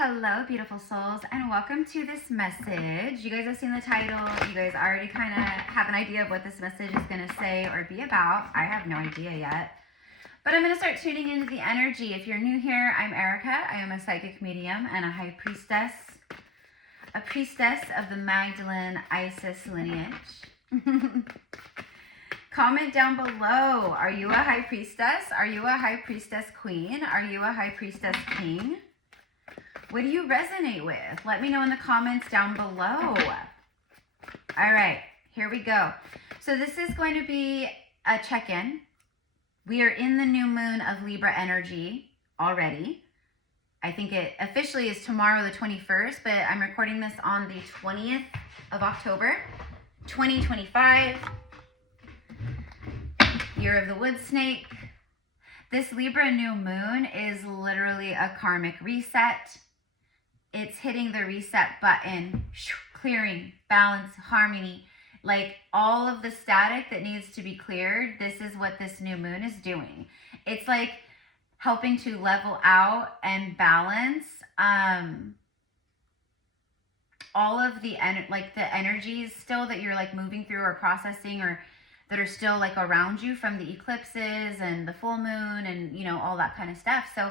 Hello, beautiful souls, and welcome to this message. You guys have seen the title. You guys already kind of have an idea of what this message is going to say or be about. I have no idea yet. But I'm going to start tuning into the energy. If you're new here, I'm Erica. I am a psychic medium and a high priestess. A priestess of the Magdalene Isis lineage. Comment down below. Are you a high priestess? Are you a high priestess queen? Are you a high priestess king? What do you resonate with? Let me know in the comments down below. All right, here we go. So this is going to be a check-in. We are in the new moon of Libra energy already. I think it officially is tomorrow, the 21st, but I'm recording this on the 20th of October, 2025. Year of the Wood Snake. This Libra new moon is literally a karmic reset. It's hitting the reset button, clearing, balance, harmony, like all of the static that needs to be cleared. This is what this new moon is doing. It's like helping to level out and balance all of the energies still that you're like moving through or processing, or that are still like around you from the eclipses and the full moon and, you know, all that kind of stuff. So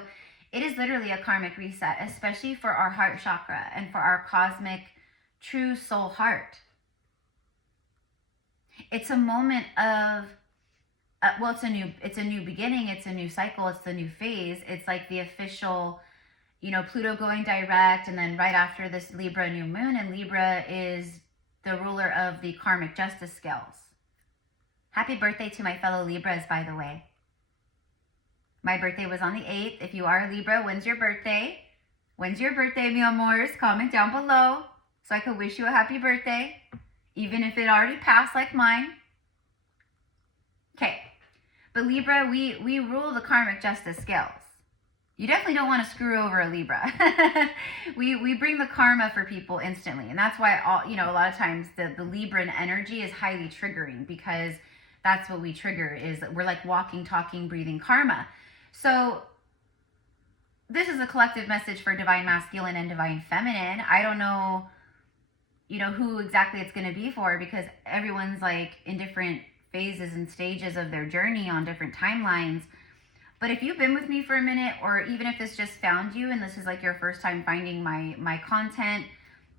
it is literally a karmic reset, especially for our heart chakra and for our cosmic true soul heart. It's a moment of, well, it's a new beginning. It's a new cycle. It's the new phase. It's like the official, you know, Pluto going direct, and then right after this Libra new moon, and Libra is the ruler of the karmic justice scales. Happy birthday to my fellow Libras, by the way. My birthday was on the 8th. If you are a Libra, when's your birthday? When's your birthday, mi amors? Comment down below so I could wish you a happy birthday, even if it already passed like mine. Okay, but Libra, we rule the karmic justice scales. You definitely don't want to screw over a Libra. we bring the karma for people instantly, and that's why a lot of times the Libran energy is highly triggering, because that's what we trigger. Is we're like walking, talking, breathing karma. So this is a collective message for divine masculine and divine feminine. I don't know, who exactly it's going to be for, because everyone's like in different phases and stages of their journey on different timelines. But if you've been with me for a minute, or even if this just found you and this is like your first time finding my content,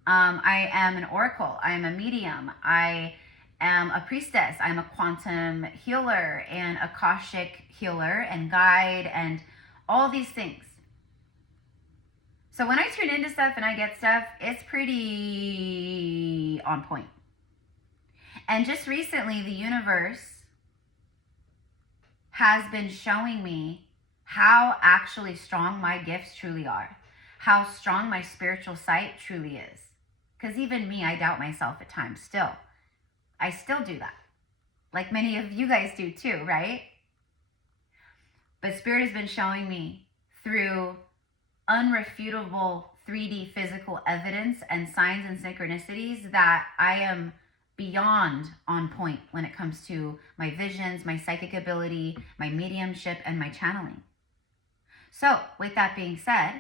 I am an oracle. I am a medium. I am a priestess. I'm a quantum healer and Akashic healer and guide and all these things. So when I tune into stuff and I get stuff, it's pretty on point. And just recently, the universe has been showing me how actually strong my gifts truly are, how strong my spiritual sight truly is. Because even me, I doubt myself at times still. I still do that, like many of you guys do too, right? But Spirit has been showing me through unrefutable 3D physical evidence and signs and synchronicities that I am beyond on point when it comes to my visions, my psychic ability, my mediumship, and my channeling. So with that being said,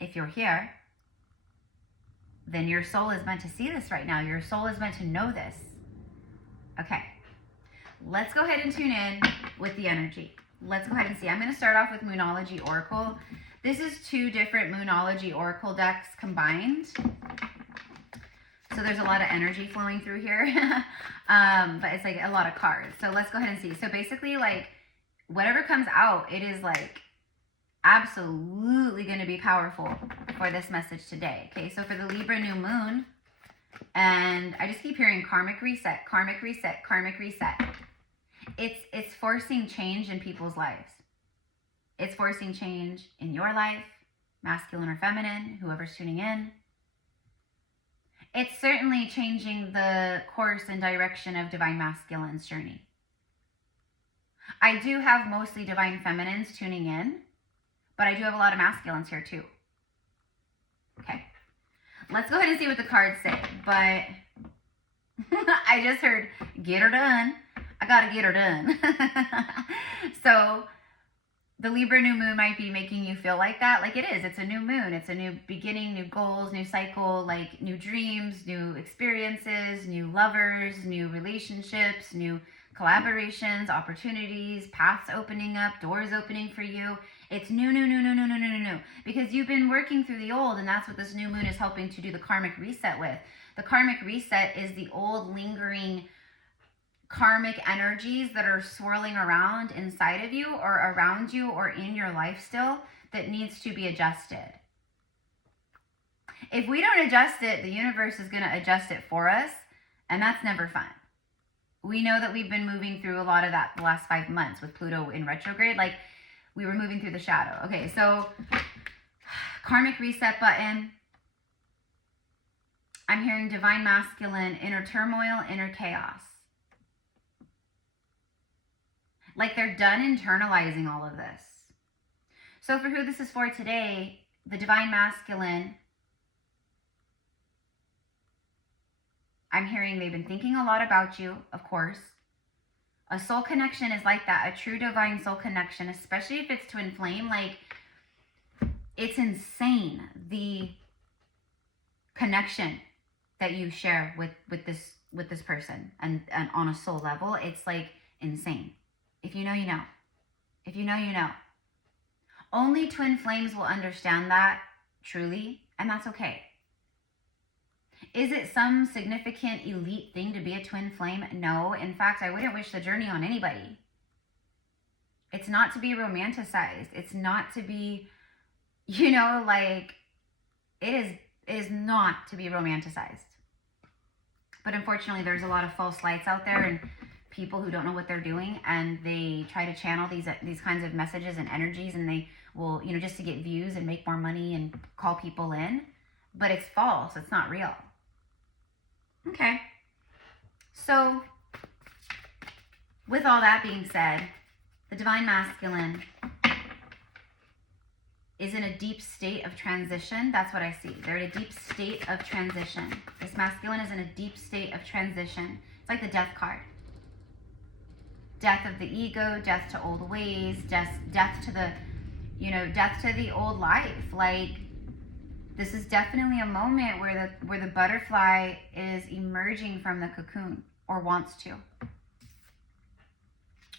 if you're here, then your soul is meant to see this right now. Your soul is meant to know this. Okay, let's go ahead and tune in with the energy. Let's go ahead and see. I'm going to start off with Moonology Oracle. This is two different Moonology Oracle decks combined. So there's a lot of energy flowing through here, but it's like a lot of cards. So let's go ahead and see. So basically, like, whatever comes out, it is like absolutely going to be powerful for this message today. Okay, so for the Libra new moon, and I just keep hearing karmic reset, karmic reset, karmic reset. It's forcing change in people's lives. It's forcing change in your life, masculine or feminine, whoever's tuning in. It's certainly changing the course and direction of divine masculine's journey. I do have mostly divine feminines tuning in, but I do have a lot of masculines here too. Okay, let's go ahead and see what the cards say. But I just heard, get her done. I gotta get her done. So the Libra new moon might be making you feel like that. Like it is. It's a new moon. It's a new beginning, new goals, new cycle, like new dreams, new experiences, new lovers, new relationships, new collaborations, opportunities, paths opening up, doors opening for you. It's new, new, new, new, new, new, new, new, new. Because you've been working through the old, and that's what this new moon is helping to do the karmic reset with. The karmic reset is the old lingering karmic energies that are swirling around inside of you or around you or in your life still that needs to be adjusted. If we don't adjust it, the universe is going to adjust it for us, and that's never fun. We know that we've been moving through a lot of that the last 5 months with Pluto in retrograde. Like, we were moving through the shadow. Okay, so karmic reset button. I'm hearing divine masculine, inner turmoil, inner chaos. Like they're done internalizing all of this. So for who this is for today, the divine masculine, I'm hearing they've been thinking a lot about you, of course. A soul connection is like that, a true divine soul connection, especially if it's twin flame. Like, it's insane, the connection that you share with this person and on a soul level. It's like insane. If you know, you know. If you know, you know. Only twin flames will understand that truly, and that's okay. Is it some significant elite thing to be a twin flame? No. In fact, I wouldn't wish the journey on anybody. It's not to be romanticized. It's not to be, you know, like, it is not to be romanticized. But unfortunately, there's a lot of false lights out there and people who don't know what they're doing, and they try to channel these kinds of messages and energies, and they will, you know, just to get views and make more money and call people in. But it's false. It's not real. Okay. So, with all that being said, the divine masculine is in a deep state of transition. That's what I see. They're in a deep state of transition. This masculine is in a deep state of transition. It's like the death card. Death of the ego, death to old ways, death to the, you know, death to the old life. Like, this is definitely a moment where the butterfly is emerging from the cocoon, or wants to.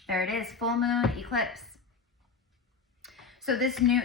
There it is, full moon, eclipse. So this new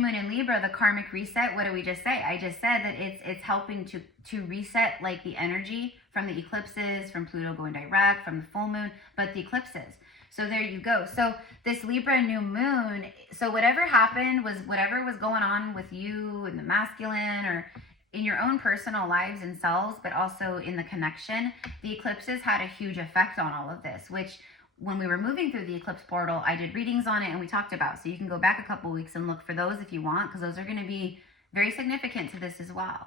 moon in Libra, the karmic reset, what did we just say? I just said that it's helping to reset, like, the energy from the eclipses, from Pluto going direct, from the full moon, but the eclipses. So there you go. So this Libra new moon, so whatever happened was whatever was going on with you and the masculine, or in your own personal lives and selves, but also in the connection, the eclipses had a huge effect on all of this, which when we were moving through the eclipse portal, I did readings on it and we talked about. So you can go back a couple weeks and look for those if you want, because those are going to be very significant to this as well.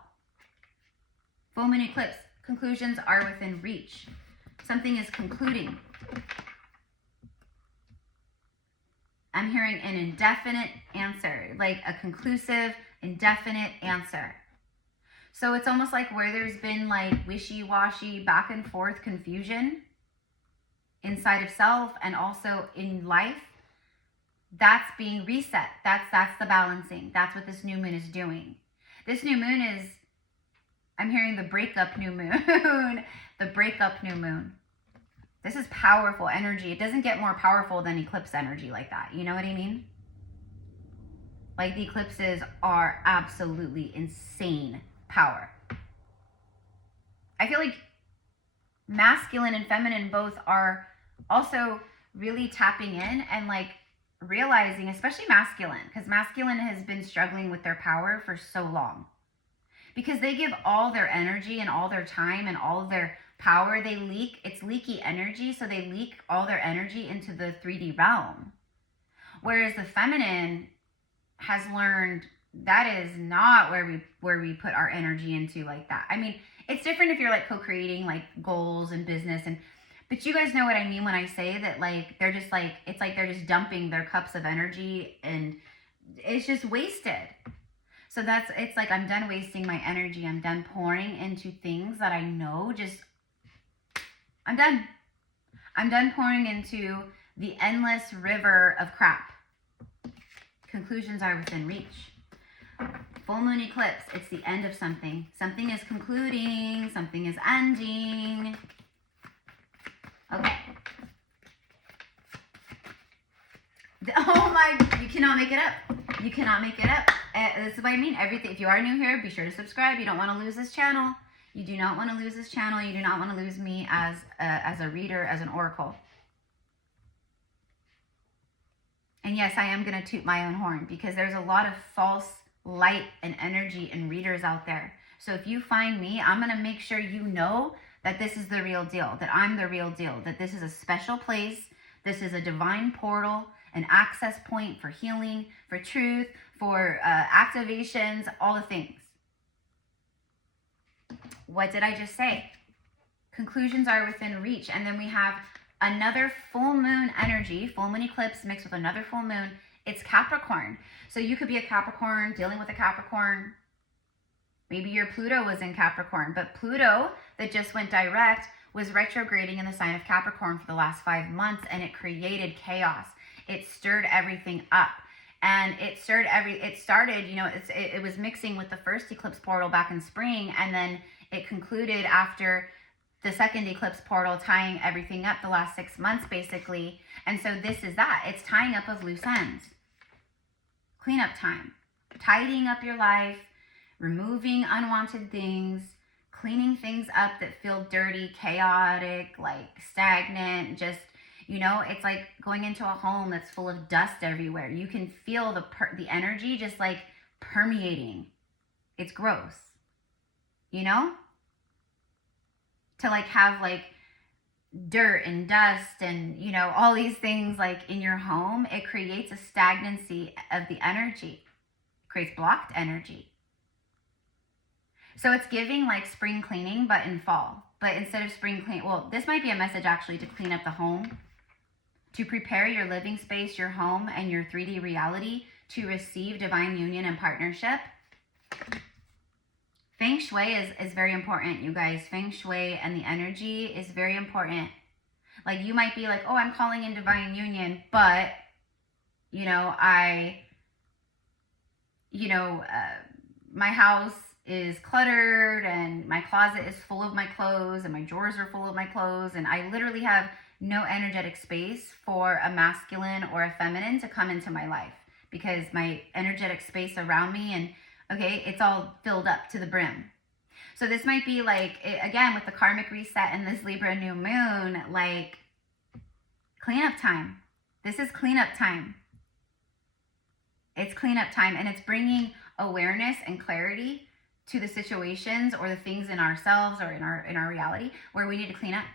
Full moon eclipse, conclusions are within reach. Something is concluding. I'm hearing an indefinite answer, like a conclusive, indefinite answer. So it's almost like where there's been like wishy-washy, back and forth confusion inside of self and also in life, that's being reset. That's the balancing. That's what this new moon is doing. This new moon is, I'm hearing the breakup new moon, the breakup new moon. This is powerful energy. It doesn't get more powerful than eclipse energy like that. You know what I mean? Like, the eclipses are absolutely insane power. I feel like masculine and feminine both are also really tapping in and like realizing, especially masculine, because masculine has been struggling with their power for so long. Because they give all their energy and all their time and all of their power, they leak, it's leaky energy, so they leak all their energy into the 3D realm. Whereas the feminine has learned that is not where we put our energy into like that. I mean, it's different if you're like co-creating like goals and business, but you guys know what I mean when I say that, like, they're just like, it's like they're just dumping their cups of energy and it's just wasted. So it's like, I'm done wasting my energy. I'm done pouring into things that I know I'm done. I'm done pouring into the endless river of crap. Conclusions are within reach. Full moon eclipse, it's the end of something. Something is concluding, something is ending. Okay. Oh my, you cannot make it up. You cannot make it up. This is what I mean. Everything. If you are new here, be sure to subscribe. You don't want to lose this channel. You do not want to lose this channel. You do not want to lose me as a reader, as an oracle. And yes, I am going to toot my own horn because there's a lot of false light and energy and readers out there. So if you find me, I'm going to make sure you know that this is the real deal, that I'm the real deal, that this is a special place. This is a divine portal, an access point for healing, for truth, for activations, all the things. What did I just say? Conclusions are within reach. And then we have another full moon energy, full moon eclipse mixed with another full moon. It's Capricorn. So you could be a Capricorn, dealing with a Capricorn. Maybe your Pluto was in Capricorn, but Pluto that just went direct was retrograding in the sign of Capricorn for the last 5 months, and it created chaos. It stirred everything up. And it started, you know, it was mixing with the first eclipse portal back in spring, and then it concluded after the second eclipse portal, tying everything up the last 6 months, basically. And so this is that. It's tying up of loose ends. Cleanup time. Tidying up your life, removing unwanted things, cleaning things up that feel dirty, chaotic, like stagnant, just, you know, it's like going into a home that's full of dust everywhere. You can feel the energy just like permeating. It's gross, you know? To like have like dirt and dust and, you know, all these things like in your home, it creates a stagnancy of the energy. It creates blocked energy. So it's giving like spring cleaning, but in fall. But instead of spring clean, well, this might be a message actually to clean up the home, to prepare your living space, your home, and your 3D reality to receive divine union and partnership. Feng Shui is very important, you guys. Feng Shui and the energy is very important. Like you might be like, oh, I'm calling in divine union, but, you know, my house is cluttered and my closet is full of my clothes and my drawers are full of my clothes, and I literally have no energetic space for a masculine or a feminine to come into my life because my energetic space around me and okay, it's all filled up to the brim. So this might be like, again, with the karmic reset and this Libra new moon, like cleanup time. This is cleanup time. It's cleanup time, and it's bringing awareness and clarity to the situations or the things in ourselves or in our reality where we need to clean up,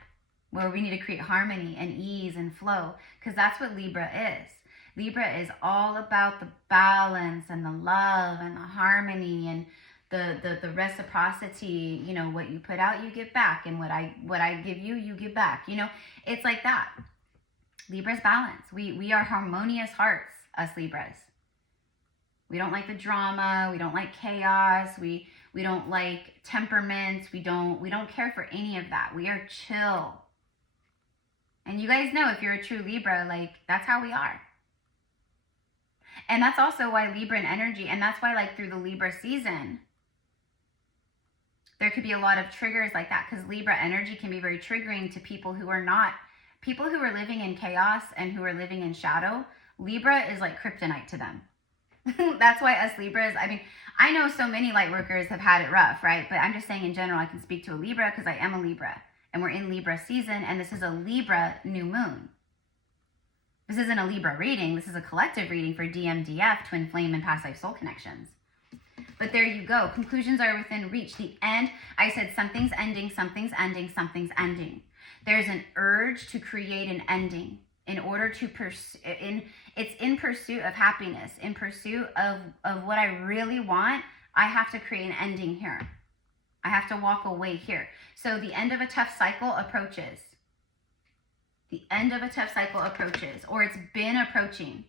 where we need to create harmony and ease and flow, because that's what Libra is. Libra is all about the balance and the love and the harmony and the reciprocity. You know, what you put out, you get back, and what I give you, you give back. You know, it's like that. Libra's balance. We are harmonious hearts, us Libras. We don't like the drama. We don't like chaos. We don't like temperaments. We don't care for any of that. We are chill. And you guys know, if you're a true Libra, like that's how we are. And that's also why Libran energy, and that's why like through the Libra season, there could be a lot of triggers like that, because Libra energy can be very triggering to people who are living in chaos and who are living in shadow. Libra is like kryptonite to them. That's why us Libras, I mean, I know so many light workers have had it rough, right? But I'm just saying in general, I can speak to a Libra because I am a Libra. And we're in Libra season, and this is a Libra new moon. This isn't a Libra reading. This is a collective reading for DMDF, Twin Flame, and Past Life Soul Connections. But there you go. Conclusions are within reach. The end, I said something's ending, something's ending, something's ending. There's an urge to create an ending in order to pursue, it's in pursuit of happiness, in pursuit of what I really want. I have to create an ending here. I have to walk away here. So the end of a tough cycle approaches. The end of a tough cycle approaches, or it's been approaching.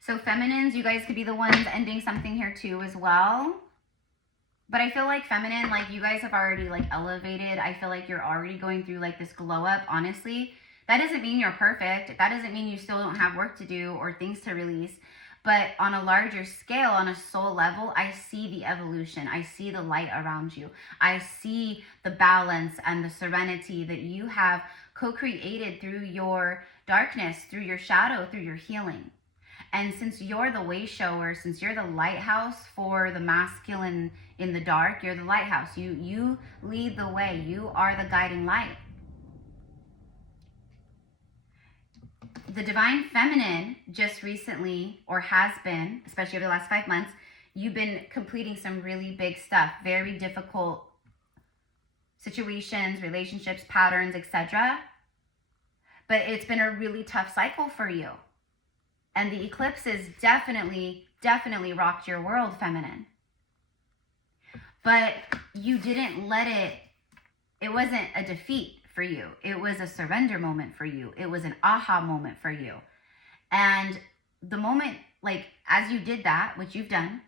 So feminines, you guys could be the ones ending something here too as well. But I feel like feminine, like you guys have already like elevated. I feel like you're already going through like this glow up. Honestly, That doesn't mean you're perfect. That doesn't mean you still don't have work to do or things to release. But on a larger scale, on a soul level, I see the evolution. I see the light around you. I see the balance and the serenity that you have co-created through your darkness, through your shadow, through your healing. And since you're the way shower, since you're the lighthouse for the masculine in the dark, you're the lighthouse. You lead the way. You are the guiding light. The divine feminine just recently, or has been, especially over the last 5 months, you've been completing some really big stuff, very difficult situations, relationships, patterns, etc. But it's been a really tough cycle for you. And the eclipses definitely rocked your world, feminine. But you didn't let it wasn't a defeat for you. It was a surrender moment for you. It was an aha moment for you. And the moment, like, as you did that, which you've done,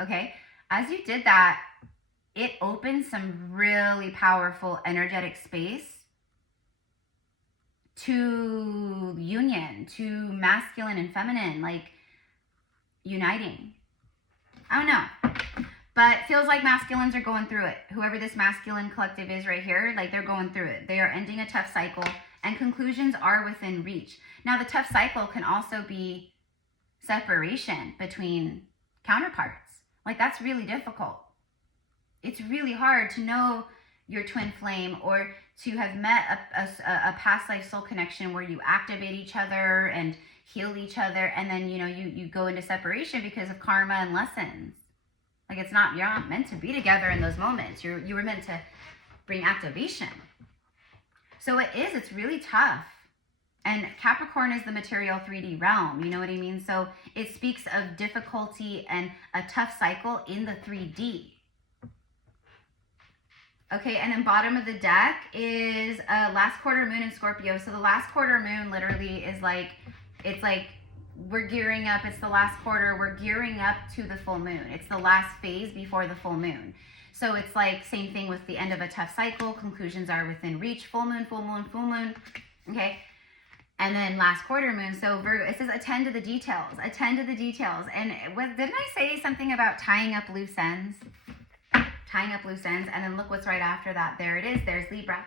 okay, as you did that, it opened some really powerful energetic space to union, to masculine and feminine, like uniting. I don't know. But it feels like masculines are going through it. Whoever this masculine collective is right here, like they're going through it. They are ending a tough cycle and conclusions are within reach. Now the tough cycle can also be separation between counterparts. Like that's really difficult. It's really hard to know your twin flame or to have met a past life soul connection where you activate each other and heal each other. And then, you know, you go into separation because of karma and lessons. Like you're not meant to be together in those moments. You were meant to bring activation. So it's really tough. And Capricorn is the material 3D realm. You know what I mean? So it speaks of difficulty and a tough cycle in the 3D. Okay, and then bottom of the deck is last quarter moon in Scorpio. So the last quarter moon literally is like, it's like we're gearing up. It's the last quarter. We're gearing up to the full moon. It's the last phase before the full moon. So it's like same thing with the end of a tough cycle. Conclusions are within reach. Full moon, full moon, full moon. Okay. And then last quarter moon. So Virgo, it says attend to the details. Attend to the details. And didn't I say something about tying up loose ends? Tying up loose ends. And then look what's right after that. There it is. There's Libra.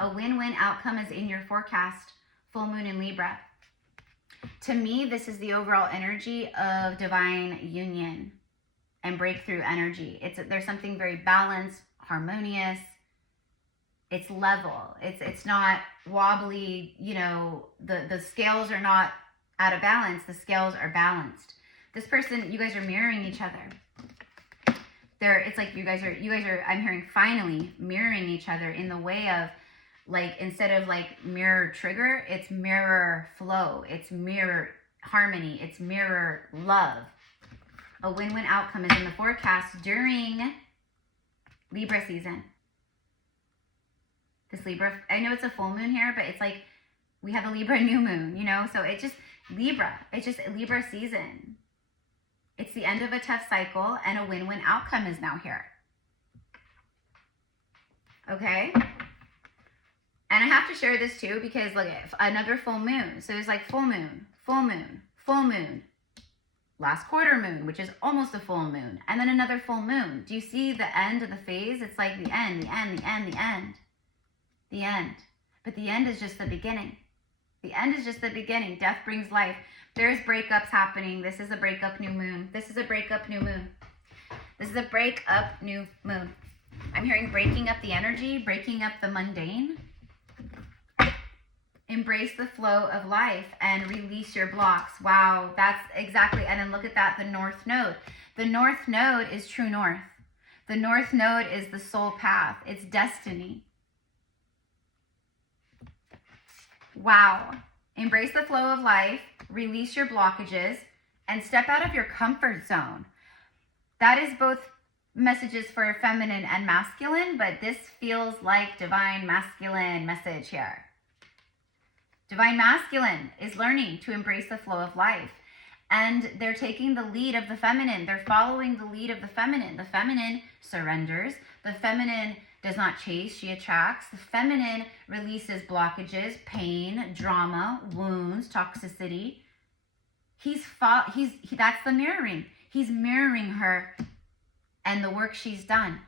A win-win outcome is in your forecast. Full moon in Libra. To me, this is the overall energy of divine union and breakthrough energy. There's something very balanced, harmonious. It's level. It's not wobbly. You know, the scales are not out of balance. The scales are balanced. This person, you guys are mirroring each other. It's like you guys are. I'm hearing finally mirroring each other in the way of, like, instead of like mirror trigger, it's mirror flow. It's mirror harmony. It's mirror love. A win-win outcome is in the forecast during Libra season. This Libra, I know it's a full moon here, but it's like we have a Libra new moon, you know? So it's just Libra. It's just Libra season. It's the end of a tough cycle and a win-win outcome is now here. Okay? And I have to share this too because look at another full moon. So it's like full moon, full moon, full moon, last quarter moon, which is almost a full moon, and then another full moon. Do you see the end of the phase? It's like the end, the end, the end, the end, the end. But the end is just the beginning. The end is just the beginning. Death brings life. There's breakups happening. This is a breakup new moon. This is a breakup new moon. This is a breakup new moon. I'm hearing breaking up the energy, breaking up the mundane. Embrace the flow of life and release your blocks. Wow, that's exactly. And then look at that, the North Node. The North Node is true north. The North Node is the soul path. It's destiny. Wow. Embrace the flow of life, release your blockages, and step out of your comfort zone. That is both messages for feminine and masculine, but this feels like divine masculine message here. Divine masculine is learning to embrace the flow of life. And they're taking the lead of the feminine. They're following the lead of the feminine. The feminine surrenders. The feminine does not chase, she attracts. The feminine releases blockages, pain, drama, wounds, toxicity. That's the mirroring. He's mirroring her and the work she's done.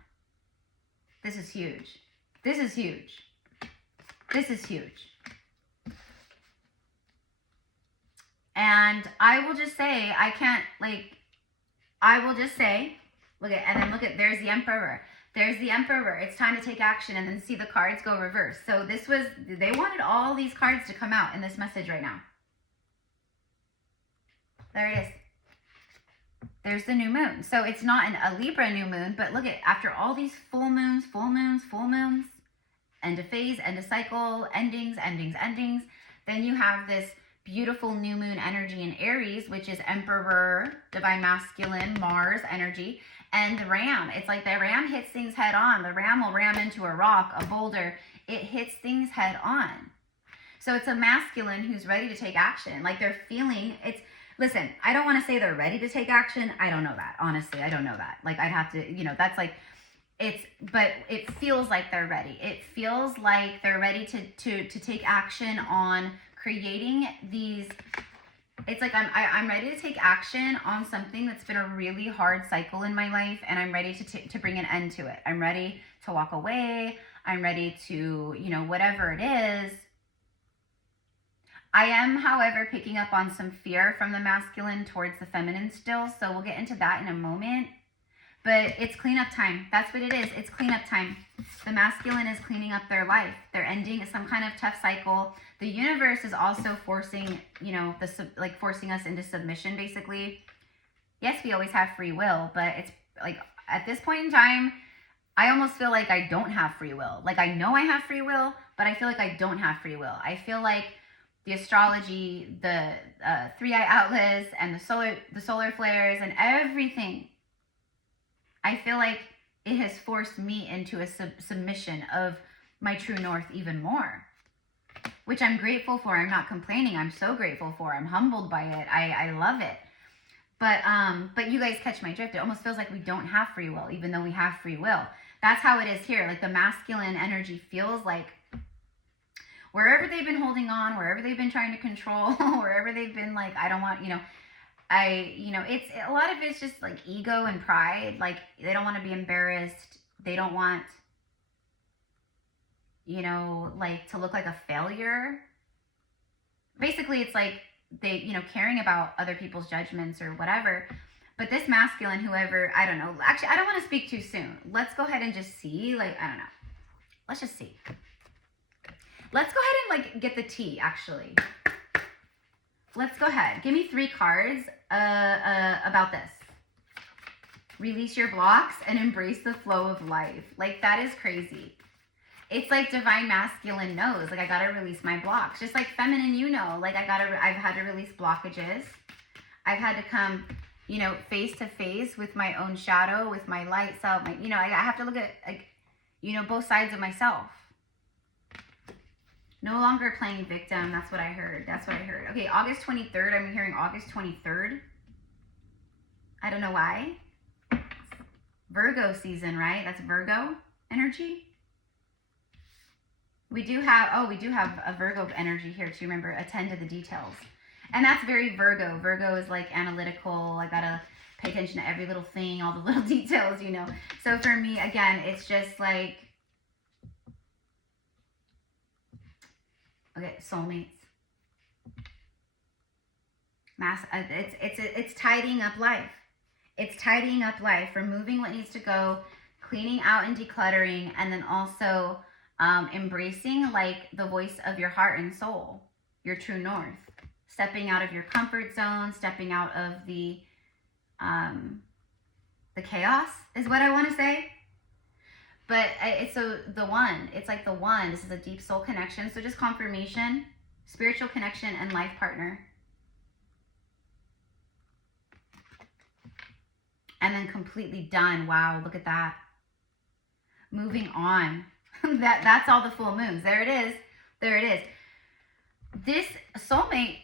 This is huge. This is huge. This is huge. And I will just say, there's the Emperor. There's the Emperor. It's time to take action, and then see the cards go reverse. So they wanted all these cards to come out in this message right now. There it is. There's the new moon. So it's not a Libra new moon, but look at, after all these full moons, end of phase, end of cycle, endings, then you have this beautiful new moon energy in Aries, which is Emperor, Divine Masculine, Mars energy, and the Ram. It's like the Ram hits things head on. The Ram will ram into a rock, a boulder. It hits things head on. So it's a masculine who's ready to take action. Like they're feeling it's. Listen, I don't want to say they're ready to take action. I don't know that. Honestly, I don't know that. Like I'd have to, that's like, but it feels like they're ready. It feels like they're ready to take action on creating these. It's like I'm ready to take action on something that's been a really hard cycle in my life, and I'm ready to bring an end to it. I'm ready to walk away. I'm ready to, whatever it is. I am, however, picking up on some fear from the masculine towards the feminine still, so we'll get into that in a moment. But it's cleanup time. That's what it is. It's cleanup time. The masculine is cleaning up their life. They're ending some kind of tough cycle. The universe is also forcing, forcing us into submission, basically. Yes, we always have free will, but it's like at this point in time, I almost feel like I don't have free will. Like I know I have free will, but I feel like I don't have free will. I feel like the astrology, the three-eye atlas, and the solar flares, and everything, I feel like it has forced me into a submission of my true north even more, which I'm grateful for. I'm not complaining. I'm so grateful for. I'm humbled by it. I love it. But you guys catch my drift. It almost feels like we don't have free will, even though we have free will. That's how it is here. Like the masculine energy feels like wherever they've been holding on, wherever they've been trying to control, wherever they've been like, I don't want, it's a lot of it's just like ego and pride. Like they don't want to be embarrassed. They don't want, like to look like a failure. Basically, it's like they, caring about other people's judgments or whatever. But this masculine, whoever, I don't know. Actually, I don't want to speak too soon. Let's go ahead and just see. Like, I don't know. Let's just see. Let's go ahead and get the tea, actually. Let's go ahead. Give me 3 cards about this. Release your blocks and embrace the flow of life. Like, that is crazy. It's like divine masculine knows. Like, I got to release my blocks. Just like feminine, like, I've had to release blockages. I've had to come, face to face with my own shadow, with my light self. I have to look at, both sides of myself. No longer playing victim. That's what I heard. Okay, August 23rd. I'm hearing August 23rd. I don't know why. Virgo season, right? That's Virgo energy. We do have a Virgo energy here too. Remember, attend to the details. And that's very Virgo. Virgo is like analytical. I gotta pay attention to every little thing, all the little details, So for me, again, it's just like, okay, soulmates. It's tidying up life. It's tidying up life, removing what needs to go, cleaning out and decluttering, and then also embracing like the voice of your heart and soul, your true north. Stepping out of your comfort zone, stepping out of the chaos is what I want to say. But it's like the one. This is a deep soul connection. So just confirmation, spiritual connection, and life partner. And then completely done. Wow, look at that. Moving on. That's all the full moons. There it is. This soulmate,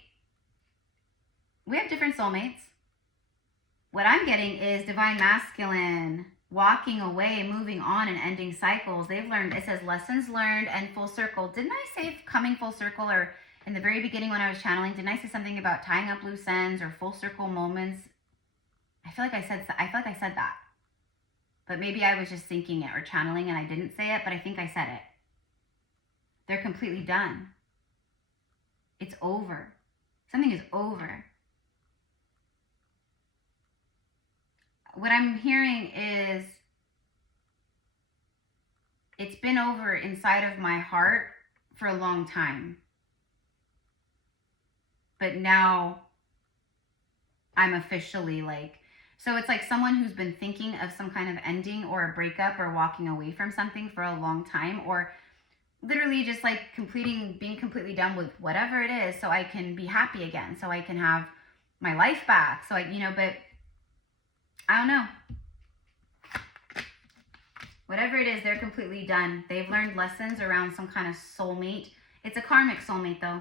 we have different soulmates. What I'm getting is divine masculine walking away, moving on, and ending cycles. They've learned, it says lessons learned and full circle. Didn't I say coming full circle, or in the very beginning when I was channeling, didn't I say something about tying up loose ends or full circle moments? I feel like I said that. But maybe I was just thinking it or channeling and I didn't say it, but I think I said it. They're completely done. It's over. Something is over. What I'm hearing is it's been over inside of my heart for a long time. But now I'm officially like, so it's like someone who's been thinking of some kind of ending or a breakup or walking away from something for a long time, or literally just like being completely done with whatever it is so I can be happy again, so I can have my life back. So but I don't know. Whatever it is, they're completely done. They've learned lessons around some kind of soulmate. It's a karmic soulmate though.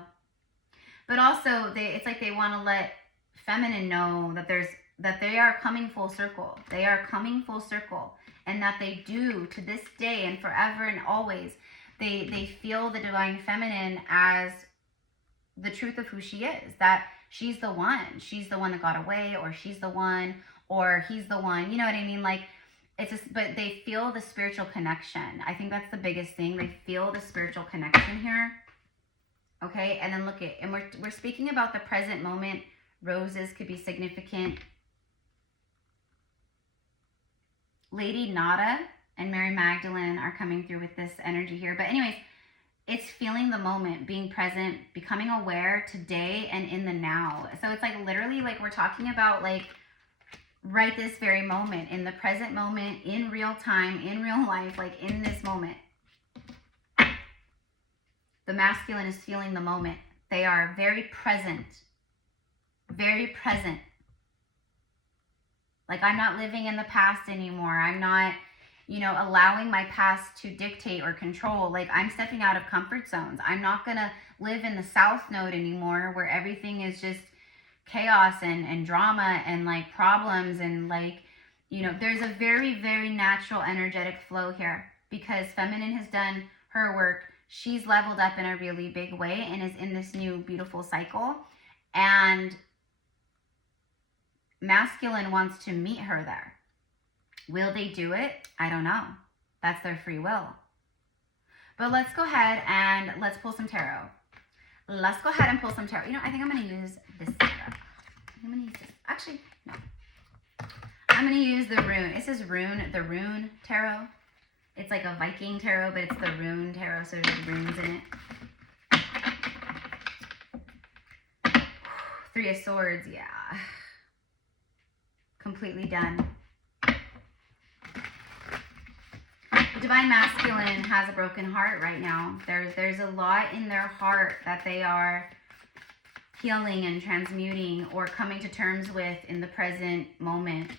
But also it's like they want to let feminine know that they are coming full circle. They are coming full circle. And that they do, to this day and forever and always, they feel the divine feminine as the truth of who she is. That she's the one. She's the one that got away, or she's the one, or he's the one. You know what I mean? Like, it's just, but they feel the spiritual connection. I think that's the biggest thing. They feel the spiritual connection here. Okay, and then look at, and we're speaking about the present moment. Roses could be significant. Lady Nada and Mary Magdalene are coming through with this energy here. But anyways, it's feeling the moment, being present, becoming aware today and in the now. So it's like literally like we're talking about like right this very moment, in the present moment, in real time, in real life, like in this moment. The masculine is feeling the moment. They are very present. Very present. Like, I'm not living in the past anymore. I'm not, allowing my past to dictate or control. Like, I'm stepping out of comfort zones. I'm not going to live in the South Node anymore, where everything is just chaos and drama and like problems and like, there's a very, very natural energetic flow here because feminine has done her work. She's leveled up in a really big way and is in this new beautiful cycle. And masculine wants to meet her there. Will they do it? I don't know. That's their free will. But let's go ahead and let's pull some tarot. Let's go ahead and pull some tarot. I think I'm going to use this tarot. I'm going to use this. Actually, no. I'm going to use the rune. It says the rune tarot. It's like a Viking tarot, but it's the rune tarot, so there's runes in it. 3 of Swords, yeah. Completely done. The divine masculine has a broken heart right now. There's a lot in their heart that they are healing and transmuting or coming to terms with in the present moment.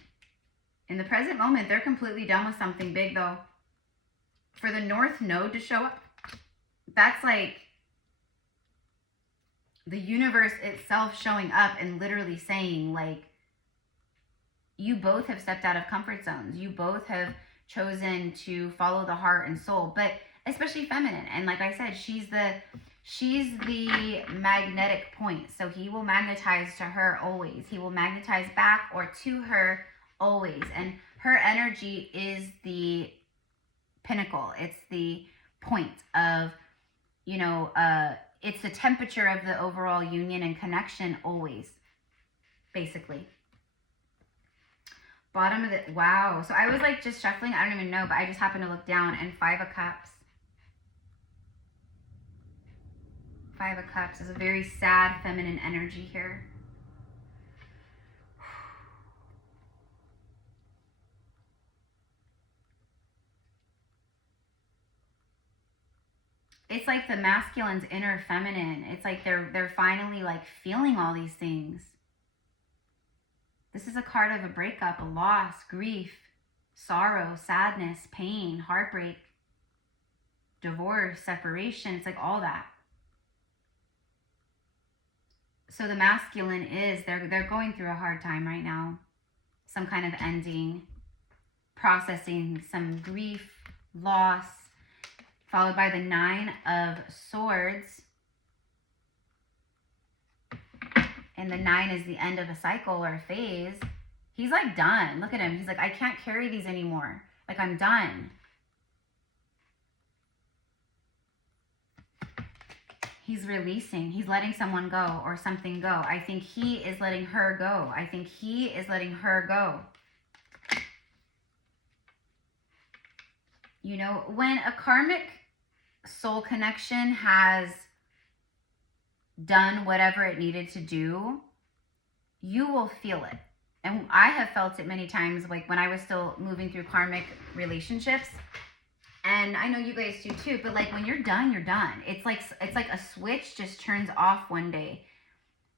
In the present moment, they're completely done with something big though. For the North Node to show up, that's like the universe itself showing up and literally saying like, you both have stepped out of comfort zones. You both have chosen to follow the heart and soul, but especially feminine. And like I said, she's the magnetic point. So he will magnetize to her always. He will magnetize back or to her always. And her energy is the pinnacle. It's the point of, it's the temperature of the overall union and connection always, basically. Bottom of the, wow. So I was like just shuffling. I don't even know, but I just happened to look down and 5 of Cups. 5 of Cups is a very sad feminine energy here. It's like the masculine's inner feminine. It's like they're finally like feeling all these things. This is a card of a breakup, a loss, grief, sorrow, sadness, pain, heartbreak, divorce, separation. It's like all that. So the masculine is, they're going through a hard time right now. Some kind of ending. processing some grief, loss, followed by the 9 of Swords. And the 9 is the end of a cycle or a phase. He's like done. Look at him. He's like, I can't carry these anymore. Like, I'm done. He's releasing. He's letting someone go or something go. I think he is letting her go. I think he is letting her go. You know, when a karmic soul connection has done whatever it needed to do, you will feel it. And I have felt it many times, like when I was still moving through karmic relationships. And I know you guys do too, but like when you're done, you're done. It's like a switch just turns off one day.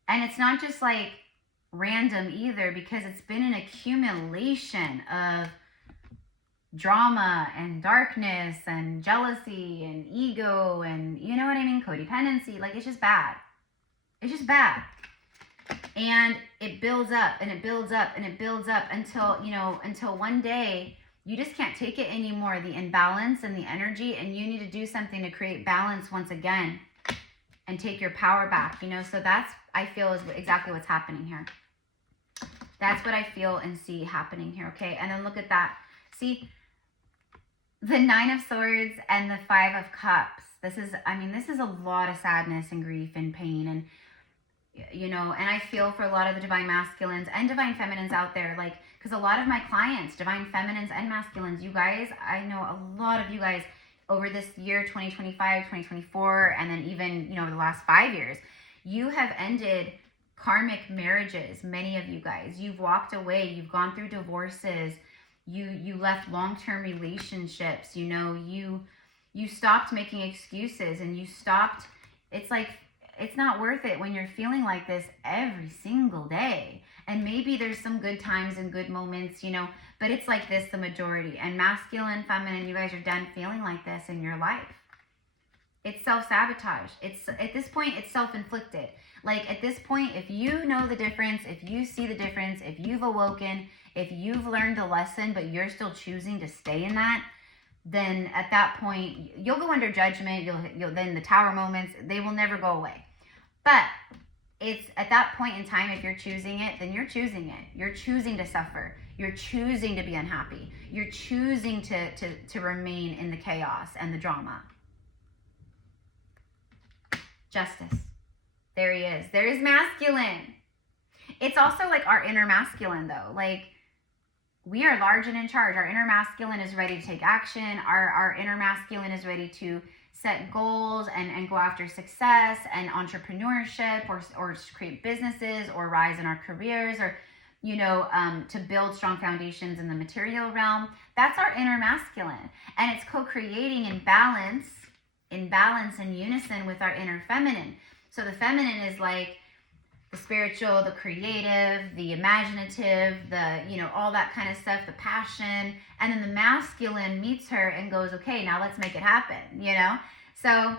And it's not just like random either, because it's been an accumulation of drama and darkness and jealousy and ego and, you know what I mean, codependency. Like, it's just bad. It's just bad. And it builds up and it builds up and it builds up until, you know, until one day you just can't take it anymore, the imbalance and the energy, and you need to do something to create balance once again and take your power back, you know. So that's, I feel, is exactly what's happening here. That's what I feel and see happening here, okay? And then look at that. See, the 9 of Swords and the 5 of Cups. This is, I mean, this is a lot of sadness and grief and pain, and, you know, and I feel for a lot of the divine masculines and divine feminines out there, like, because a lot of my clients, divine feminines and masculines, you guys, I know a lot of you guys over this year, 2025, 2024, and then even, you know, the last 5 years, you have ended karmic marriages. Many of you guys, you've walked away, you've gone through divorces, you left long-term relationships, you know, you stopped making excuses, and you stopped. It's like, it's not worth it when you're feeling like this every single day. And maybe there's some good times and good moments, you know, but it's like this the majority. And masculine, feminine, you guys are done feeling like this in your life. It's self-sabotage. It's, at this point, it's self-inflicted. Like, at this point, if you know the difference, if you see the difference, if you've awoken, if you've learned the lesson, but you're still choosing to stay in that, then at that point, you'll go under judgment. You'll then the tower moments, they will never go away. But it's at that point in time, if you're choosing it, then you're choosing it. You're choosing to suffer. You're choosing to be unhappy. You're choosing to remain in the chaos and the drama. Justice. There he is. There is masculine. It's also like our inner masculine, though. Like, we are large and in charge. Our inner masculine is ready to take action. Our inner masculine is ready to set goals and go after success and entrepreneurship, or create businesses, or rise in our careers, or, you know, to build strong foundations in the material realm. That's our inner masculine. And it's co-creating in balance and unison with our inner feminine. So the feminine is like the spiritual, the creative, the imaginative, the, you know, all that kind of stuff, the passion. And then the masculine meets her and goes, okay, now let's make it happen, you know? So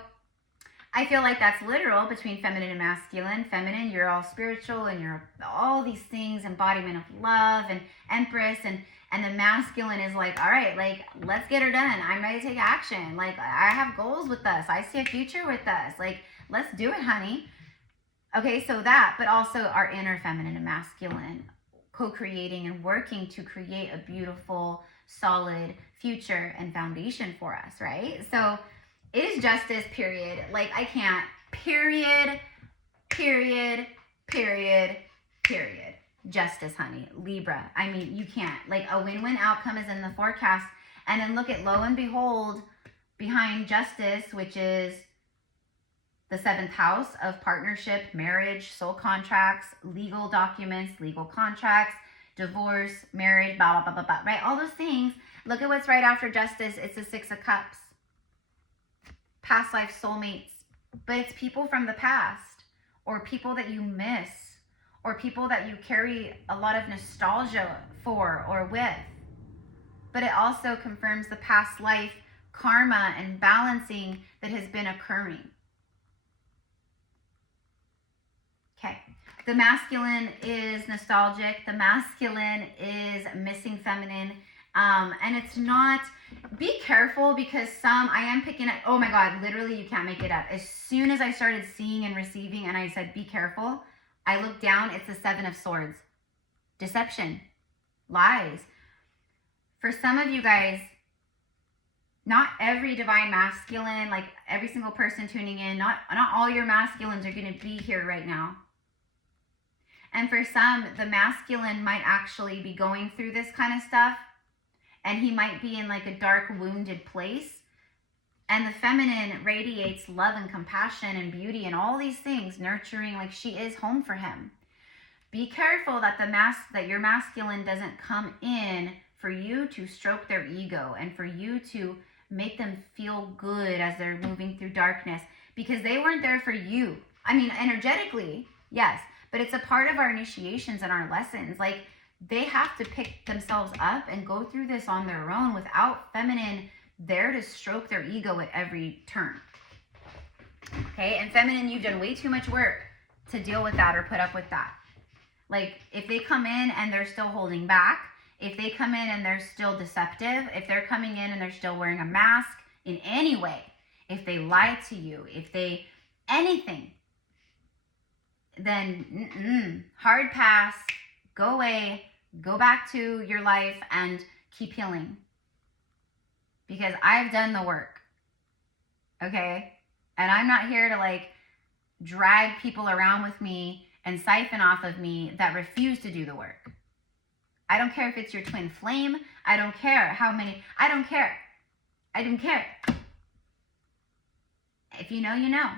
I feel like that's literal between feminine and masculine. Feminine, you're all spiritual and you're all these things, embodiment of love and empress, and the masculine is like, all right, like, let's get her done. I'm ready to take action. Like, I have goals with us. I see a future with us. Like, let's do it, honey. Okay, so that, but also our inner feminine and masculine co-creating and working to create a beautiful, solid future and foundation for us, right? So it is justice, period. Like, I can't, period. Justice, honey. Libra. I mean, you can't. Like, a win-win outcome is in the forecast. And then look at, lo and behold, behind justice, which is the 7th house of partnership, marriage, soul contracts, legal documents, legal contracts, divorce, marriage, blah, blah, blah, blah, blah, right? All those things. Look at what's right after justice. It's the 6 of Cups. Past life soulmates. But it's people from the past, or people that you miss, or people that you carry a lot of nostalgia for or with. But it also confirms the past life karma and balancing that has been occurring. Okay, the masculine is nostalgic. The masculine is missing feminine. And it's not, be careful, because I am picking up, oh my God, literally you can't make it up. As soon as I started seeing and receiving and I said, be careful, I looked down, it's the 7 of Swords. Deception, lies. For some of you guys, not every divine masculine, like every single person tuning in, not all your masculines are going to be here right now. And for some, the masculine might actually be going through this kind of stuff, and he might be in like a dark, wounded place. And the feminine radiates love and compassion and beauty and all these things, nurturing, like she is home for him. Be careful that that your masculine doesn't come in for you to stroke their ego and for you to make them feel good as they're moving through darkness, because they weren't there for you. I mean, energetically, yes, but it's a part of our initiations and our lessons. Like, they have to pick themselves up and go through this on their own without feminine there to stroke their ego at every turn. Okay, and feminine, you've done way too much work to deal with that or put up with that. Like, if they come in and they're still holding back, if they come in and they're still deceptive, if they're coming in and they're still wearing a mask in any way, if they lie to you, if they, anything, then hard pass, go away, go back to your life and keep healing. Because I've done the work, okay? And I'm not here to like drag people around with me and siphon off of me that refuse to do the work. I don't care if it's your twin flame. I don't care how many, I don't care. I don't care. If you know, you know.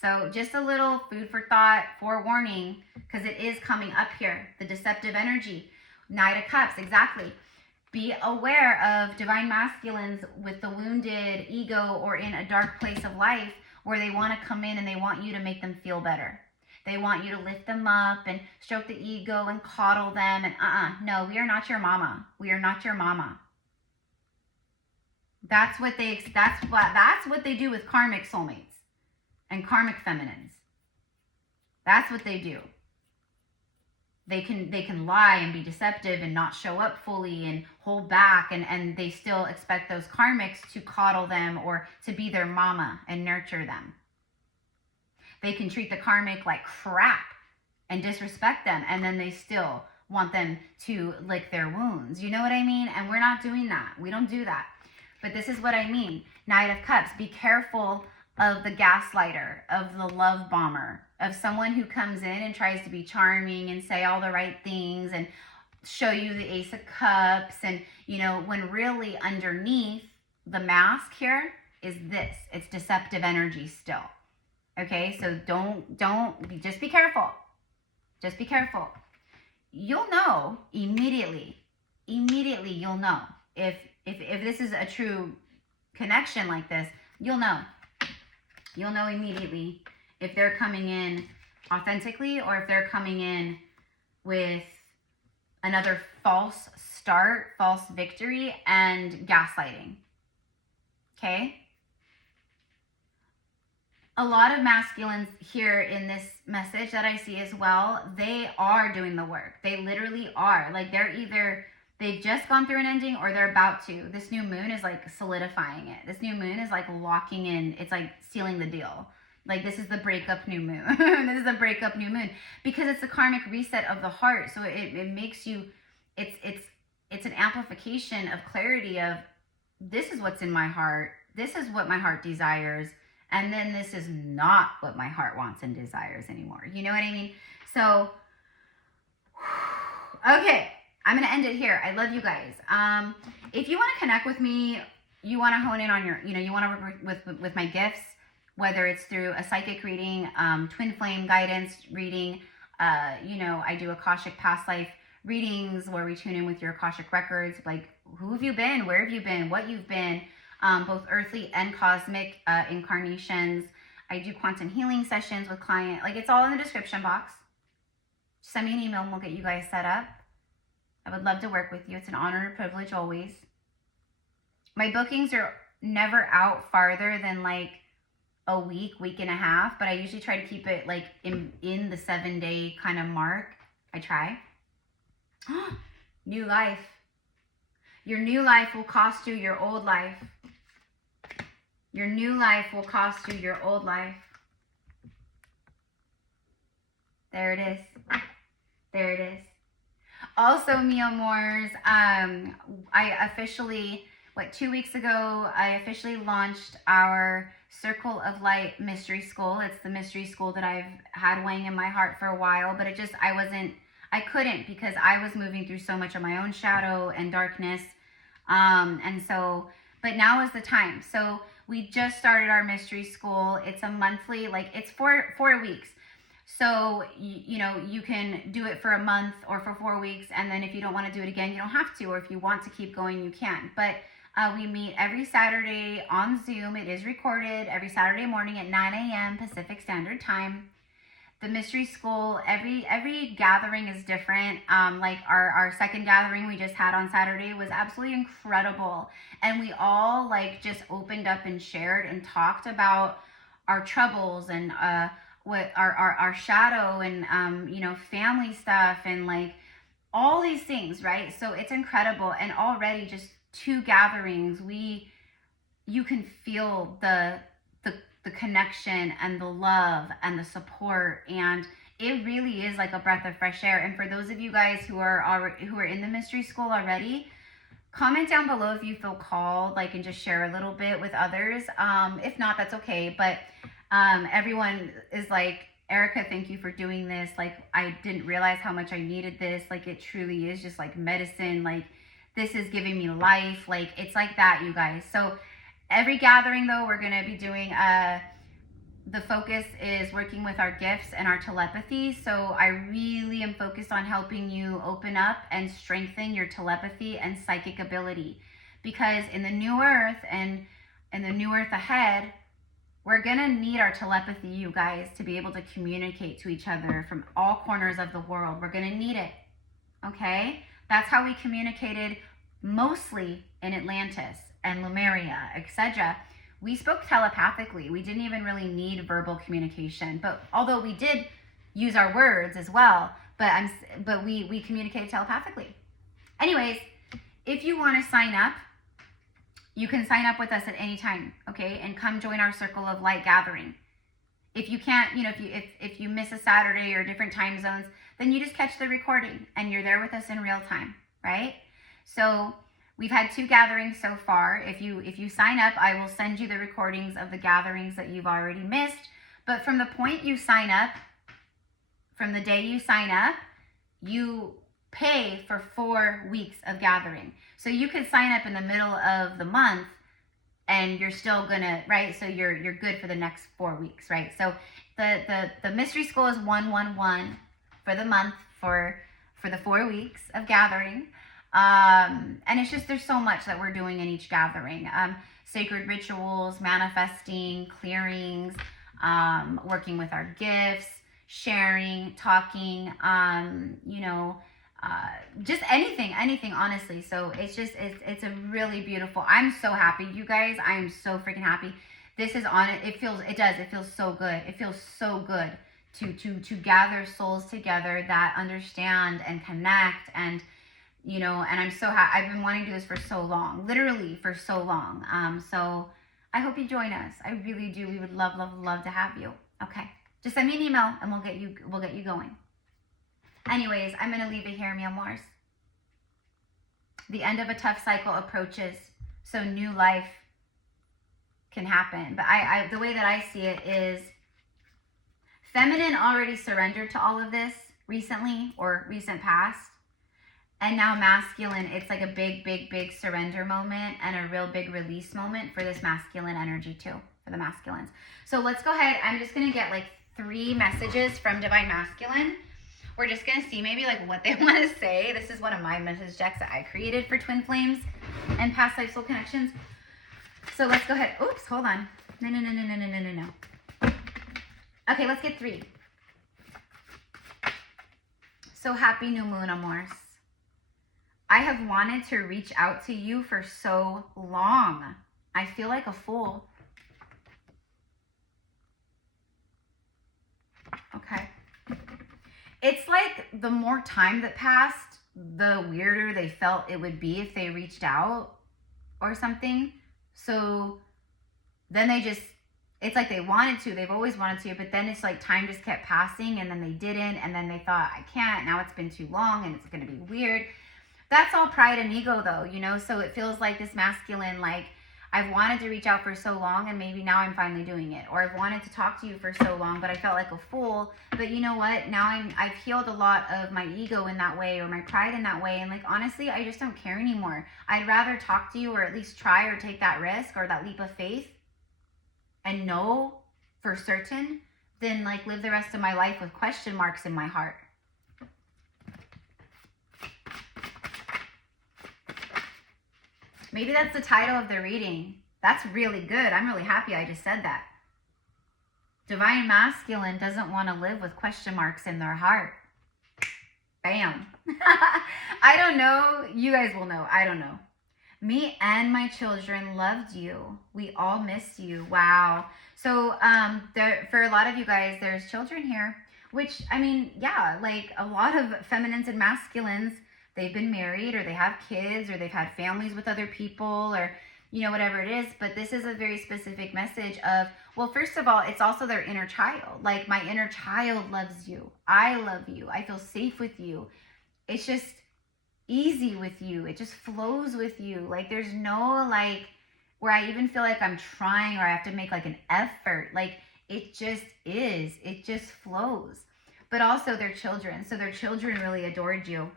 So just a little food for thought, forewarning, because it is coming up here. The deceptive energy, Knight of Cups, exactly. Be aware of divine masculines with the wounded ego or in a dark place of life where they want to come in and they want you to make them feel better. They want you to lift them up and stroke the ego and coddle them. And no, we are not your mama. We are not your mama. That's what they do with karmic soulmates and karmic feminines. That's what they do. They can lie and be deceptive and not show up fully and hold back, and they still expect those karmics to coddle them or to be their mama and nurture them. They can treat the karmic like crap and disrespect them, and then they still want them to lick their wounds. You know what I mean? And we're not doing that. We don't do that. But this is what I mean. Knight of Cups, be careful of the gaslighter, of the love bomber, of someone who comes in and tries to be charming and say all the right things and show you the Ace of Cups. And, you know, when really underneath the mask here is this. It's deceptive energy still. Okay, so just be careful. Just be careful. You'll know immediately. Immediately you'll know. If this is a true connection like this, you'll know. You'll know immediately if they're coming in authentically or if they're coming in with another false start, false victory, and gaslighting. Okay? A lot of masculines here in this message that I see as well, they are doing the work. They literally are. Like, they've just gone through an ending or they're about to. This new moon is like solidifying it. This new moon is like locking in. It's like sealing the deal. Like, this is the breakup new moon. This is a breakup new moon because it's the karmic reset of the heart. So it makes you, it's an amplification of clarity of, this is what's in my heart. This is what my heart desires. And then this is not what my heart wants and desires anymore. You know what I mean? So, okay, I'm going to end it here. I love you guys. If you want to connect with me, you want to hone in on your, you want to work with my gifts, whether it's through a psychic reading, twin flame guidance reading, I do Akashic past life readings where we tune in with your Akashic records, like who have you been, where have you been, what you've been, both earthly and cosmic incarnations. I do quantum healing sessions with clients. Like, it's all in the description box. Send me an email and we'll get you guys set up. I would love to work with you. It's an honor and a privilege always. My bookings are never out farther than like a week and a half, but I usually try to keep it like in the 7-day kind of mark. I try. New life. Your new life will cost you your old life. Your new life will cost you your old life. There it is. There it is. Also, mi amors, I officially, 2 weeks ago, I officially launched our Circle of Light Mystery School. It's the mystery school that I've had weighing in my heart for a while, but I couldn't because I was moving through so much of my own shadow and darkness. But now is the time. So we just started our mystery school. It's a monthly, it's 4 weeks. So, you can do it for a month or for 4 weeks. And then if you don't want to do it again, you don't have to. Or if you want to keep going, you can. But we meet every Saturday on Zoom. It is recorded every Saturday morning at 9 a.m. Pacific Standard Time. The mystery school, every gathering is different. Our second gathering we just had on Saturday was absolutely incredible. And we all just opened up and shared and talked about our troubles and what our shadow and family stuff and all these things, right? So it's incredible. And already just 2 gatherings, you can feel the connection and the love and the support, and it really is like a breath of fresh air. And for those of you guys who are in the mystery school already, comment down below if you feel called, and just share a little bit with others. If not, that's okay. But everyone is like, Erica, thank you for doing this. I didn't realize how much I needed this. It truly is just like medicine. This is giving me life. It's like that, you guys. So every gathering, though, we're going to be doing, the focus is working with our gifts and our telepathy. So I really am focused on helping you open up and strengthen your telepathy and psychic ability. Because in the new earth and in the new earth ahead, we're going to need our telepathy, you guys, to be able to communicate to each other from all corners of the world. We're going to need it, okay? That's how we communicated mostly in Atlantis and Lemuria, etc. We spoke telepathically. We didn't even really need verbal communication. But although we did use our words as well, but we communicated telepathically. Anyways, if you want to sign up, you can sign up with us at any time, okay? And come join our Circle of Light gathering. If you can't, if you miss a Saturday or different time zones, then you just catch the recording and you're there with us in real time, right? So we've had 2 gatherings so far. If you sign up, I will send you the recordings of the gatherings that you've already missed. But from the point you sign up, from the day you sign up, you pay for 4 weeks of gathering. So you could sign up in the middle of the month and you're still gonna, right? So you're good for the next 4 weeks, right? So the mystery school is 111 for the month for the 4 weeks of gathering. And it's just, there's so much that we're doing in each gathering. Sacred rituals, manifesting, clearings, working with our gifts, sharing, talking, just anything, honestly. So it's a really beautiful, I'm so happy, you guys. I am so freaking happy. This is on it. It feels so good. It feels so good to gather souls together that understand and connect and, and I'm so happy. I've been wanting to do this for so long, literally for so long. So I hope you join us. I really do. We would love to have you. Okay. Just send me an email and we'll get you going. Anyways, I'm going to leave it here, mi amors. The end of a tough cycle approaches, so new life can happen. But the way that I see it is feminine already surrendered to all of this recently or recent past. And now masculine, it's like a big surrender moment and a real big release moment for this masculine energy too, for the masculines. So let's go ahead. I'm just going to get 3 messages from Divine Masculine. We're just going to see maybe what they want to say. This is one of my message decks that I created for twin flames and past life soul connections. So let's go ahead. Oops, hold on. No. Okay, let's get 3. So happy new moon, amors. I have wanted to reach out to you for so long. I feel like a fool. Okay. It's like the more time that passed, the weirder they felt it would be if they reached out or something. So then they just, it's like they wanted to, they've always wanted to, but then it's like time just kept passing and then they didn't, and then they thought, I can't, now it's been too long and it's going to be weird. That's all pride and ego though, you know? So it feels like this masculine, like, I've wanted to reach out for so long and maybe now I'm finally doing it. Or I've wanted to talk to you for so long, but I felt like a fool. But you know what? Now I've healed a lot of my ego in that way, or my pride in that way. And like, honestly, I just don't care anymore. I'd rather talk to you, or at least try, or take that risk or that leap of faith and know for certain, than like live the rest of my life with question marks in my heart. Maybe that's the title of the reading. That's really good. I'm really happy I just said that. Divine Masculine doesn't want to live with question marks in their heart. Bam. I don't know. You guys will know. I don't know. Me and my children loved you. We all miss you. Wow. So for a lot of you guys, there's children here, which, I mean, yeah, like a lot of feminines and masculines, they've been married, or they have kids, or they've had families with other people, or, you know, whatever it is. But this is a very specific message of, well, first of all, it's also their inner child. Like, my inner child loves you. I love you. I feel safe with you. It's just easy with you. It just flows with you. Like, there's no, like, where I even feel like I'm trying, or I have to make like an effort. Like, it just is. It just flows. But also their children. So their children really adored you.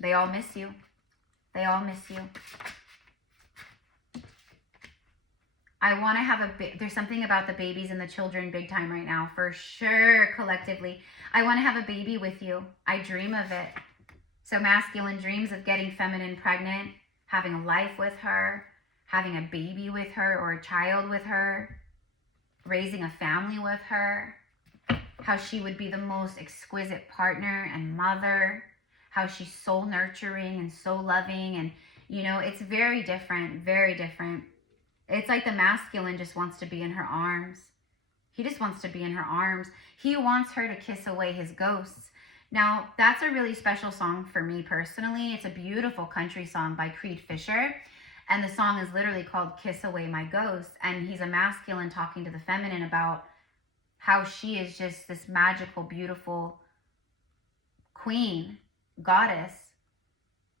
They all miss you. They all miss you. I want to have there's something about the babies and the children big time right now, for sure, collectively. I want to have a baby with you. I dream of it. So masculine dreams of getting feminine pregnant, having a life with her, having a baby with her, or a child with her, raising a family with her, how she would be the most exquisite partner and mother, how she's so nurturing and so loving. And, you know, it's very different, very different. It's like the masculine just wants to be in her arms. He just wants to be in her arms. He wants her to kiss away his ghosts. Now, that's a really special song for me personally. It's a beautiful country song by Creed Fisher. And the song is literally called Kiss Away My Ghosts. And he's a masculine talking to the feminine about how she is just this magical, beautiful queen, goddess,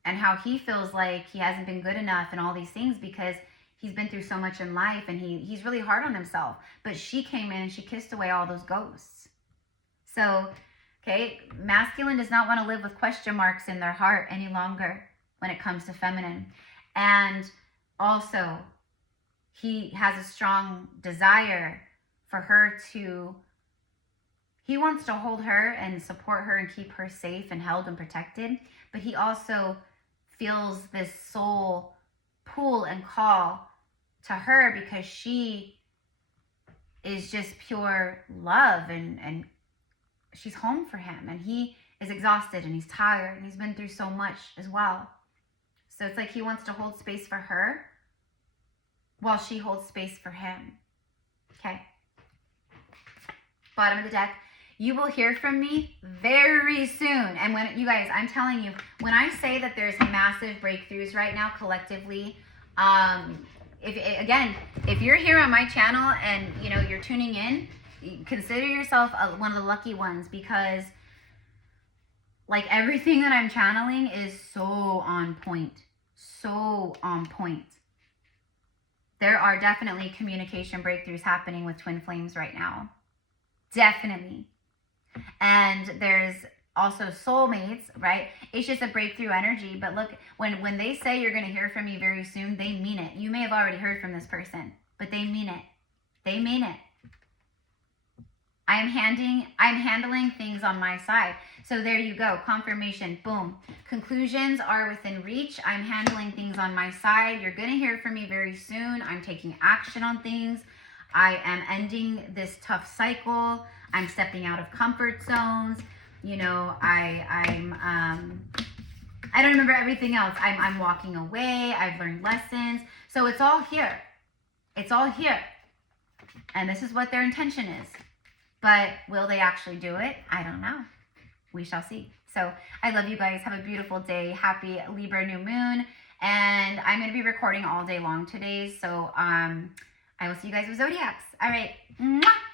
and how he feels like he hasn't been good enough and all these things because he's been through so much in life, and he's really hard on himself. But she came in and she kissed away all those ghosts. So, okay, masculine does not want to live with question marks in their heart any longer when it comes to feminine. And also, he has a strong desire for her to, he wants to hold her and support her and keep her safe and held and protected. But he also feels this soul pull and call to her because she is just pure love, and she's home for him, and he is exhausted and he's tired and he's been through so much as well. So it's like he wants to hold space for her while she holds space for him. Okay. Bottom of the deck. You will hear from me very soon. And when you guys, I'm telling you, when I say that there's massive breakthroughs right now collectively, if you're here on my channel and you know you're tuning in, consider yourself one of the lucky ones, because like everything that I'm channeling is so on point. So on point. There are definitely communication breakthroughs happening with twin flames right now. Definitely. And there's also soulmates, right? It's just a breakthrough energy. But look, when they say you're going to hear from me very soon, they mean it. You may have already heard from this person, but they mean it. They mean it. I'm handling things on my side. So there you go. Confirmation. Boom. Conclusions are within reach. I'm handling things on my side. You're going to hear from me very soon. I'm taking action on things. I am ending this tough cycle. I'm stepping out of comfort zones. You know, I don't remember everything else. I'm walking away. I've learned lessons. So it's all here. It's all here. And this is what their intention is. But will they actually do it? I don't know. we shall see. So I love you guys. Have a beautiful day. Happy Libra new moon. And I'm going to be recording all day long today. So I will see you guys with Zodiacs. All right. Mwah!